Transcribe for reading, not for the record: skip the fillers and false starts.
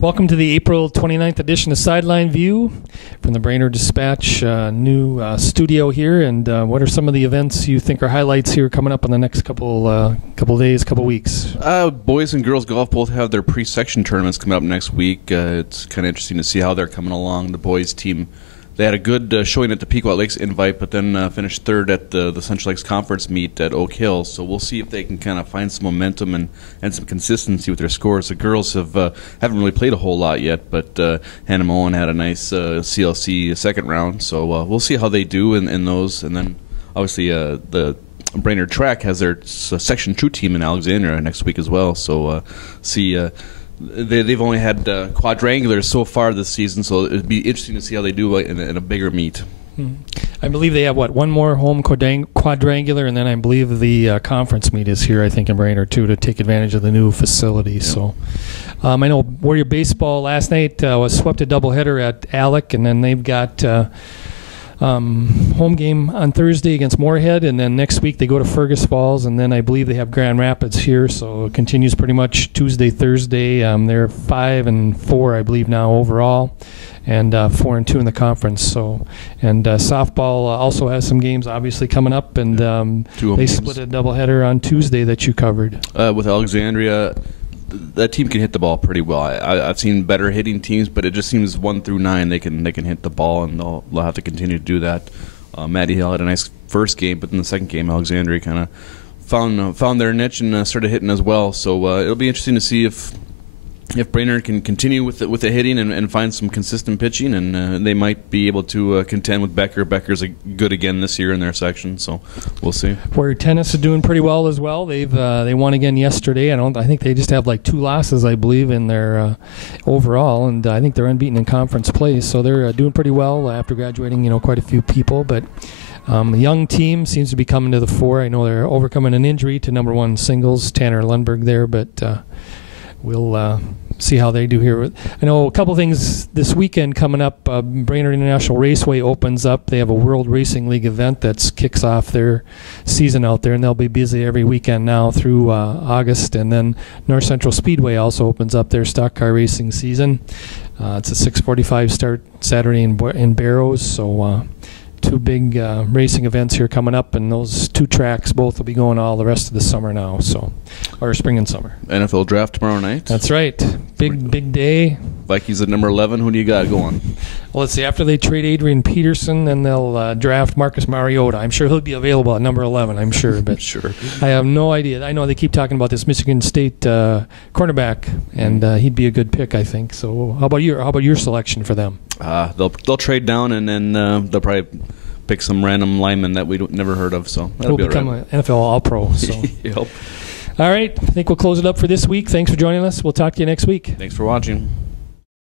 Welcome to the April 29th edition of Sideline View from the Brainerd Dispatch new studio here. And what are some of the events you think are highlights here coming up in the next couple days, couple weeks? Boys and girls golf both have their pre-section tournaments coming up next week. It's kind of interesting to see how they're coming along. The boys team, they had a good showing at the Pequot Lakes Invite, but then finished third at the Central Lakes Conference meet at Oak Hill. So we'll see if they can kind of find some momentum and some consistency with their scores. The girls haven't really played a whole lot yet, but Hannah Moen had a nice CLC second round. So we'll see how they do in those. And then obviously the Brainerd Track has their Section 2 team in Alexandria next week as well. So they've only had quadrangulars so far this season, so it'd be interesting to see how they do in a bigger meet. I believe they have, one more home quadrangular, and then I believe the conference meet is here, I think, in Brainerd, too, to take advantage of the new facility. Yeah. So I know Warrior Baseball last night was swept a doubleheader at Alec, and then they've got home game on Thursday against Moorhead, and then next week they go to Fergus Falls, and then I believe they have Grand Rapids here, so it continues pretty much Tuesday, Thursday. They're 5-4, I believe, now overall, and 4-2 in the conference. So, and softball also has some games obviously coming up, and they split a doubleheader on Tuesday that you covered. With Alexandria, that team can hit the ball pretty well. I've seen better hitting teams, but it just seems 1 through 9 they can hit the ball, and they'll have to continue to do that. Maddie Hill had a nice first game, but in the second game, Alexandria kind of found their niche and started hitting as well. So it'll be interesting to see if Brainerd can continue with the hitting and find some consistent pitching, and they might be able to contend with Becker. Becker's good again this year in their section, so we'll see. Warrior Tennis is doing pretty well as well. They won again yesterday. I think they just have like 2 losses, I believe, in their overall, and I think they're unbeaten in conference play. So they're doing pretty well after graduating, quite a few people, but. The young team seems to be coming to the fore. I know they're overcoming an injury to number 1 singles, Tanner Lundberg there, but we'll see how they do here. I know a couple things this weekend coming up. Brainerd International Raceway opens up. They have a World Racing League event that kicks off their season out there, and they'll be busy every weekend now through August. And then North Central Speedway also opens up their stock car racing season. It's a 6:45 start Saturday in Barrows, so 2 big racing events here coming up, and those 2 tracks both will be going all the rest of the summer now, or spring and summer. NFL draft tomorrow night. That's right. Big day. Vikings at number 11. Who do you got going? Well, let's see. After they trade Adrian Peterson, then they'll draft Marcus Mariota. I'm sure he'll be available at number 11, I'm sure. But sure. I have no idea. I know they keep talking about this Michigan State cornerback, and he'd be a good pick, I think. So how about your selection for them? They'll trade down, and then they'll probably pick some random lineman that we never heard of. So that'll be become an NFL All-Pro. So. Yep. All right. I think we'll close it up for this week. Thanks for joining us. We'll talk to you next week. Thanks for watching.